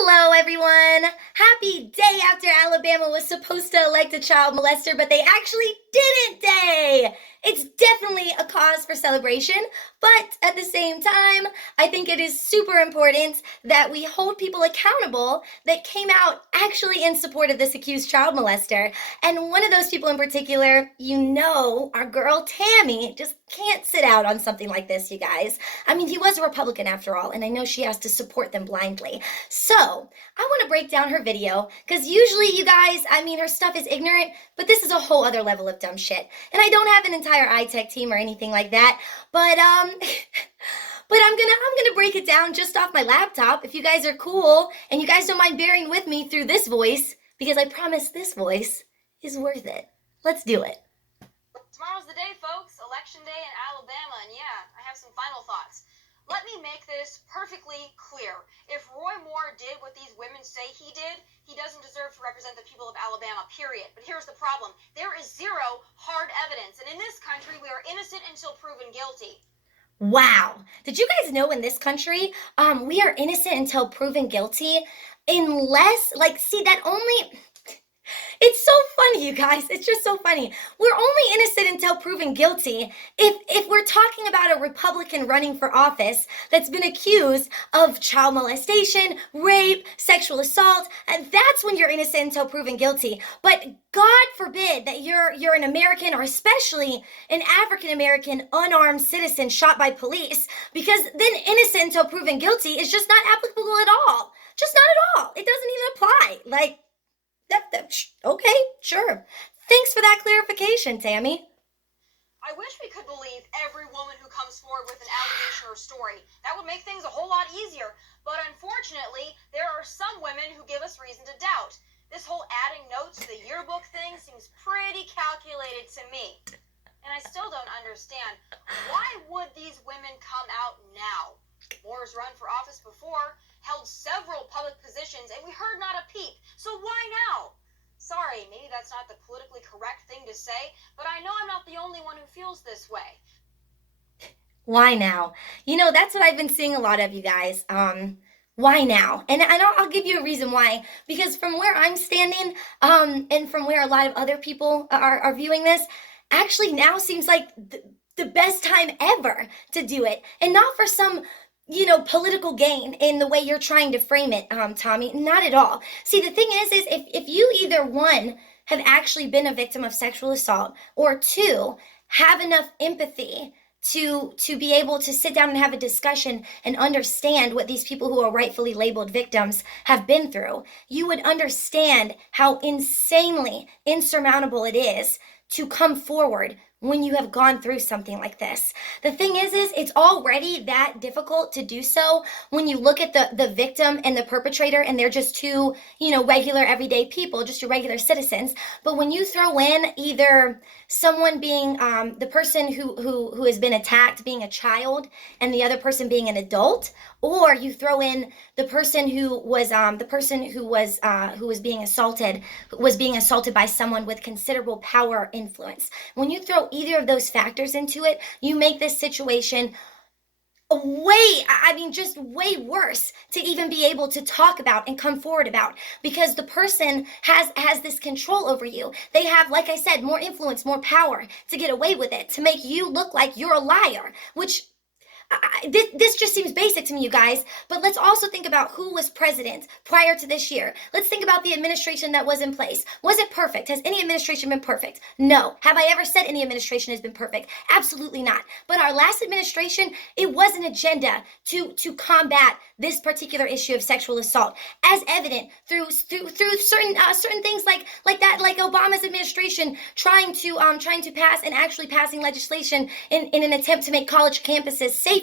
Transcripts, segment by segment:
Hello, everyone. Happy day after Alabama was supposed to elect a child molester, but they actually didn't day. It's definitely a cause for celebration, but at the same time, I think it is super important that we hold people accountable that came out actually in support of this accused child molester. And one of those people in particular, our girl Tammy just can't sit out on something like this, you guys. I mean, he was a Republican after all, and I know she has to support them blindly. So, I want to break down her video because usually, you guys, her stuff is ignorant, but this is a whole other level of dumb shit. And I don't have an entire iTech team or anything like that, but but I'm gonna break it down just off my laptop if you guys are cool and you guys don't mind bearing with me through this voice because I promise this voice is worth it. Let's do it. Tomorrow's the day, folks. Election day in Alabama, and yeah, I have some final thoughts. Let me make this perfectly clear. If Roy Moore did what these women say he did, he doesn't deserve to represent the people of Alabama, period. But here's the problem. There is zero hard evidence, and in this country, we are innocent until proven guilty. Wow. Did you guys know in this country, we are innocent until proven guilty unless, see, that only. It's so funny, you guys. It's just so funny. We're only innocent until proven guilty if we're talking about a Republican running for office that's been accused of child molestation, rape, sexual assault, and that's when you're innocent until proven guilty. But God forbid that you're an American or especially an African American unarmed citizen shot by police, because then innocent until proven guilty is just not applicable at all. Just not at all. It doesn't even apply. Okay, sure. Thanks for that clarification, Tammy. I wish we could believe every woman who comes forward with an allegation or story. That would make things a whole lot easier. But unfortunately, there are some women who give us reason to doubt. This whole adding notes to the yearbook thing seems pretty calculated to me. And I still don't understand. Why would these women come out now? Moore's run for office before, held several public positions, and we heard not a peep. So why now? Sorry, maybe that's not the politically correct thing to say, but I know I'm not the only one who feels this way. Why now? That's what I've been seeing a lot of, you guys. Why now? And I'll give you a reason why. Because from where I'm standing, and from where a lot of other people are viewing this, actually now seems like the best time ever to do it. And not for some political gain in the way you're trying to frame it, Tommy. Not at all. See, the thing is if you either one, have actually been a victim of sexual assault, or two, have enough empathy to be able to sit down and have a discussion and understand what these people who are rightfully labeled victims have been through, you would understand how insanely insurmountable it is to come forward when you have gone through something like this. The thing is it's already that difficult to do so when you look at the victim and the perpetrator and they're just two, regular everyday people, just your regular citizens. But when you throw in either someone being the person who has been attacked being a child and the other person being an adult, or you throw in the person who was being assaulted by someone with considerable power or influence. When you throw either of those factors into it, you make this situation just way worse to even be able to talk about and come forward about, because the person has this control over you. They have, like I said, more influence, more power to get away with it, to make you look like you're a liar, which this just seems basic to me, you guys. But let's also think about who was president prior to this year. Let's think about the administration that was in place. Was it perfect? Has any administration been perfect? No. Have I ever said any administration has been perfect? Absolutely not. But our last administration, it was an agenda to combat this particular issue of sexual assault, as evident through certain things like Obama's administration trying to pass and actually passing legislation in an attempt to make college campuses safer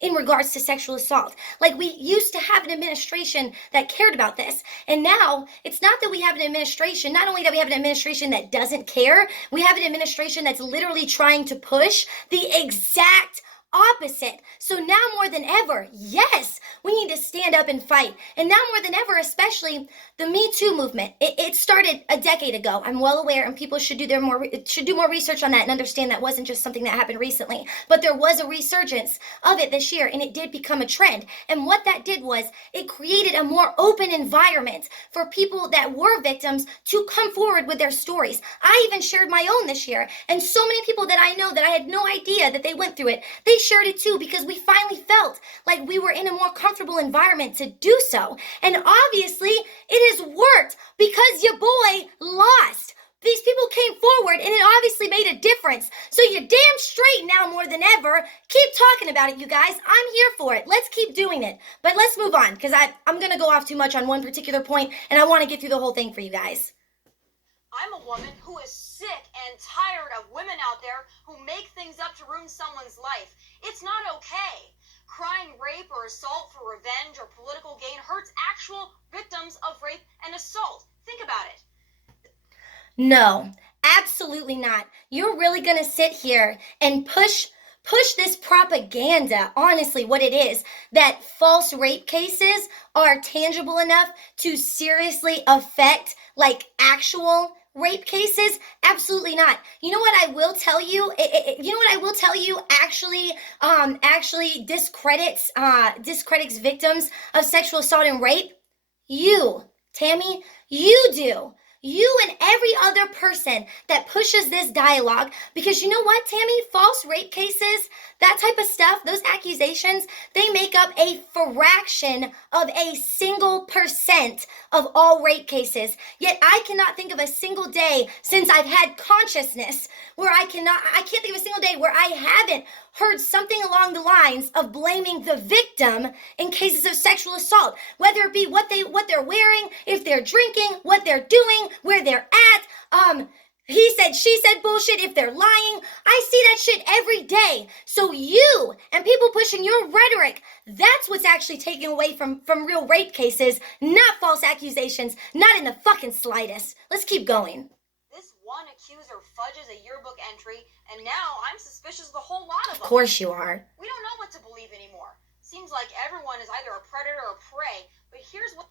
in regards to sexual assault. Like, we used to have an administration that cared about this, and now it's not that we have an administration, not only that we have an administration that doesn't care, we have an administration that's literally trying to push the exact opposite. So now more than ever, yes, we need to stand up and fight. And now more than ever, especially the Me Too movement. It started a decade ago. I'm well aware, and people should do more research on that and understand that wasn't just something that happened recently. But there was a resurgence of it this year, and it did become a trend. And what that did was it created a more open environment for people that were victims to come forward with their stories. I even shared my own this year, and so many people that I know that I had no idea that they went through it, they shared it too, because we finally felt like we were in a more comfortable environment to do so. And obviously, it has worked because your boy lost. These people came forward and it obviously made a difference. So you're damn straight now more than ever. Keep talking about it, you guys. I'm here for it. Let's keep doing it. But let's move on, because I'm going to go off too much on one particular point, and I want to get through the whole thing for you guys. I'm a woman who is sick and tired of women out there who make things up to ruin someone's life. It's not okay. Crying rape or assault for revenge or political gain hurts actual victims of rape and assault. Think about it. No, absolutely not. You're really going to sit here and push this propaganda, honestly, what it is, that false rape cases are tangible enough to seriously affect like actual rape cases? Absolutely not. You know what I will tell you? You know what I will tell you actually discredits victims of sexual assault and rape? You, Tammy, you do. You and every other person that pushes this dialogue. Because you know what, Tammy? False rape cases, that type of stuff, those accusations, they make up a fraction of a single percent of all rape cases. Yet I cannot think of a single day since I've had consciousness where I can't think of a single day where I haven't heard something along the lines of blaming the victim in cases of sexual assault, whether it be what they're wearing, if they're drinking, what they're doing, where they're at, he said, she said bullshit, if they're lying. I see that shit every day. So you and people pushing your rhetoric, that's what's actually taken away from real rape cases, not false accusations, not in the fucking slightest. Let's keep going. This one accuser fudges a yearbook entry, and now I'm suspicious of the whole lot of them. Of course you are. We don't know what to believe anymore. Seems like everyone is either a predator or prey, but here's what...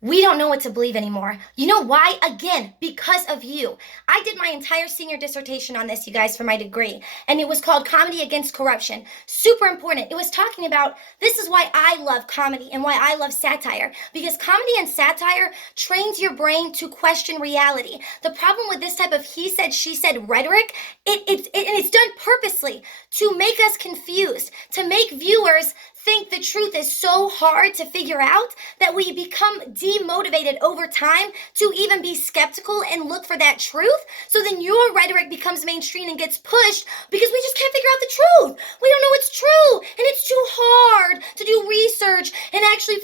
We don't know what to believe anymore. You know why? Again, because of you. I did my entire senior dissertation on this, you guys, for my degree, and it was called Comedy Against Corruption. Super important. It was talking about, this is why I love comedy and why I love satire, because comedy and satire trains your brain to question reality. The problem with this type of he said, she said rhetoric, it's done purposely to make us confused, to make viewers think the truth is so hard to figure out that we become demotivated over time to even be skeptical and look for that truth. So then your rhetoric becomes mainstream and gets pushed because we just can't figure out the truth. We don't know what's true, and it's too hard to do research and actually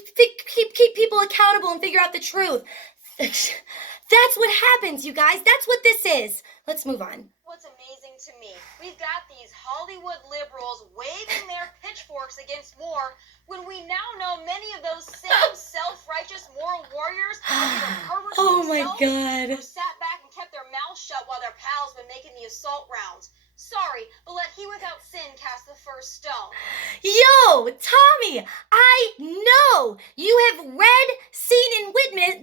keep people accountable and figure out the truth. That's what happens, you guys. That's what this is. Let's move on. What's amazing to me, we've got these Hollywood liberals waving their pitchforks against war when we now know many of those same self-righteous moral warriors are either perverts Oh my themselves God. who sat back and kept their mouths shut while their pals been making the assault rounds. Sorry, but let he without sin cast the first stone. Yo, Tommy, I know you have read, seen, and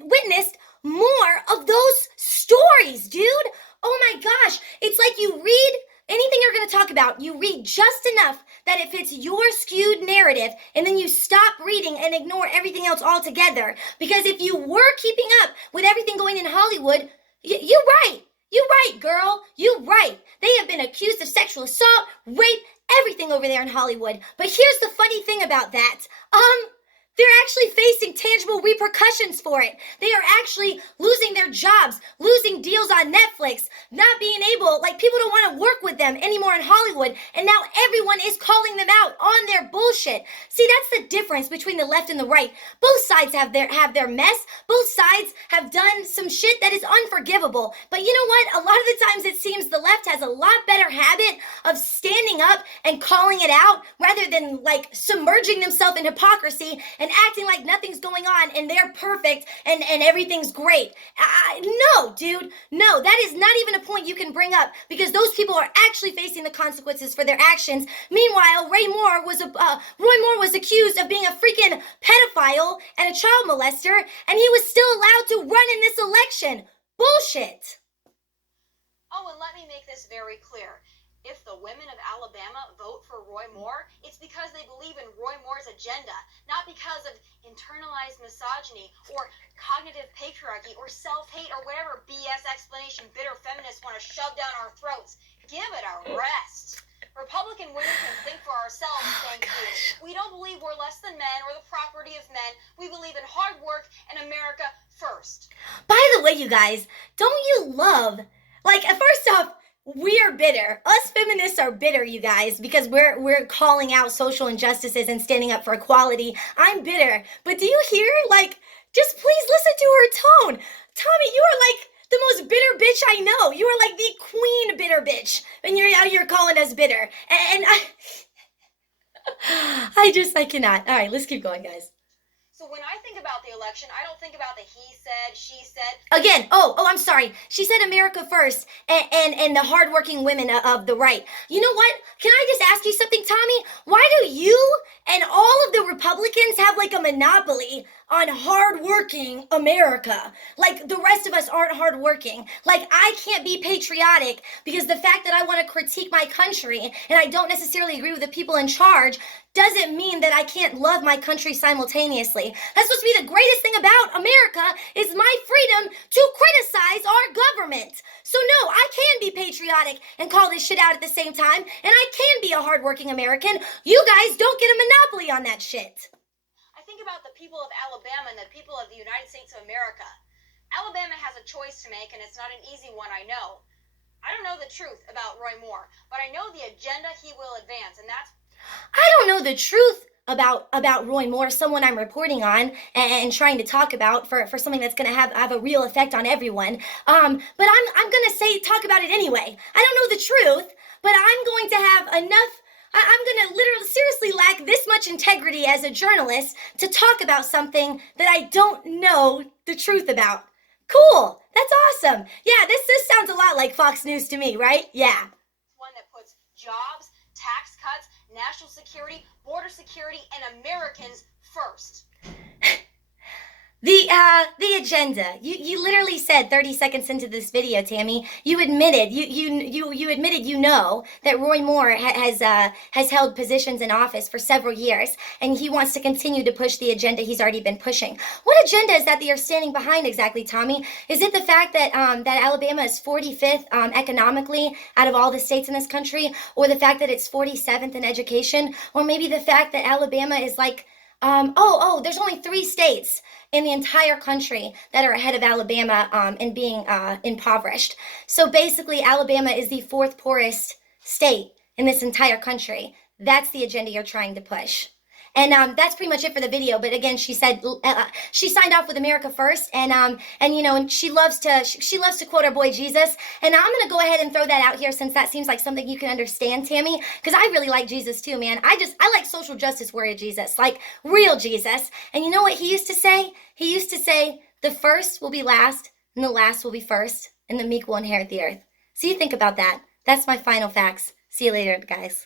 witnessed more of those stories, dude. Oh my gosh, it's like you read anything you're going to talk about, you read just enough that it fits your skewed narrative, and then you stop reading and ignore everything else altogether. Because if you were keeping up with everything going in Hollywood, you're right. You're right, girl. You're right. They have been accused of sexual assault, rape, everything over there in Hollywood. But here's the funny thing about that. They're actually facing tangible repercussions for it. They are actually losing their jobs, losing deals on Netflix, not being able, like people don't want to work with them anymore in Hollywood, and now everyone is calling them out on their bullshit. See, that's the difference between the left and the right. Both sides have their mess. Both sides have done some shit that is unforgivable. But you know what? A lot of the times it seems the left has a lot better habit of standing up and calling it out rather than like submerging themselves in hypocrisy and and acting like nothing's going on and they're perfect and everything's great. No, dude. No, that is not even a point you can bring up because those people are actually facing the consequences for their actions. Meanwhile, Roy Moore was accused of being a freaking pedophile and a child molester, and he was still allowed to run in this election. Bullshit. Oh, and let me make this very clear. If the women of Alabama vote for Roy Moore, it's because they believe in Roy Moore's agenda, not because of internalized misogyny or cognitive patriarchy or self-hate or whatever BS explanation bitter feminists want to shove down our throats. Give it a rest. Republican women can think for ourselves, thank you. We don't believe we're less than men or the property of men. We believe in hard work and America first. By the way, you guys, don't you love, first off, we are bitter. Us feminists are bitter, you guys, because we're calling out social injustices and standing up for equality. I'm bitter. But do you hear? Just please listen to her tone. Tommy, you are like the most bitter bitch I know. You are like the queen bitter bitch. And you're out here calling us bitter. And I cannot. All right, let's keep going, guys. So when I think about the election, I don't think about the he said, she said. Again, I'm sorry. She said America first and the hardworking women of the right. You know what? Can I just ask you something, Tommy? Why do you and all of the Republicans have like a monopoly on hardworking America? Like the rest of us aren't hardworking. Like I can't be patriotic because the fact that I want to critique my country and I don't necessarily agree with the people in charge doesn't mean that I can't love my country simultaneously. That's supposed to be the greatest thing about America is my freedom to criticize our government. So no, I can be patriotic and call this shit out at the same time, and I can be a hardworking American. You guys don't get a monopoly on that shit. I think about the people of Alabama and the people of the United States of America. Alabama has a choice to make, and it's not an easy one, I know. I don't know the truth about Roy Moore, but I know the agenda he will advance, and that's I don't know the truth about Roy Moore, someone I'm reporting on and trying to talk about for something that's going to have a real effect on everyone. But I'm going to say talk about it anyway. I don't know the truth, but I'm going to have enough. I'm going to literally seriously lack this much integrity as a journalist to talk about something that I don't know the truth about. Cool. That's awesome. Yeah, this sounds a lot like Fox News to me, right? Yeah. One that puts jobs, tax cuts, national security, border security, and Americans first. The agenda. You literally said 30 seconds into this video, Tammy. You admitted you admitted that Roy Moore has held positions in office for several years, and he wants to continue to push the agenda he's already been pushing. What agenda is that you're standing behind exactly, Tommy? Is it the fact that that Alabama is 45th economically out of all the states in this country, or the fact that it's 47th in education, or maybe the fact that Alabama is like there's only 3 states in the entire country that are ahead of Alabama in being impoverished. So basically, Alabama is the 4th poorest state in this entire country. That's the agenda you're trying to push. And that's pretty much it for the video. But again, she said she signed off with America first, and she loves to quote our boy Jesus. And I'm gonna go ahead and throw that out here since that seems like something you can understand, Tammy, because I really like Jesus too, man. I like social justice warrior Jesus, like real Jesus. And you know what he used to say? He used to say, "The first will be last, and the last will be first, and the meek will inherit the earth." So you think about that. That's my final facts. See you later, guys.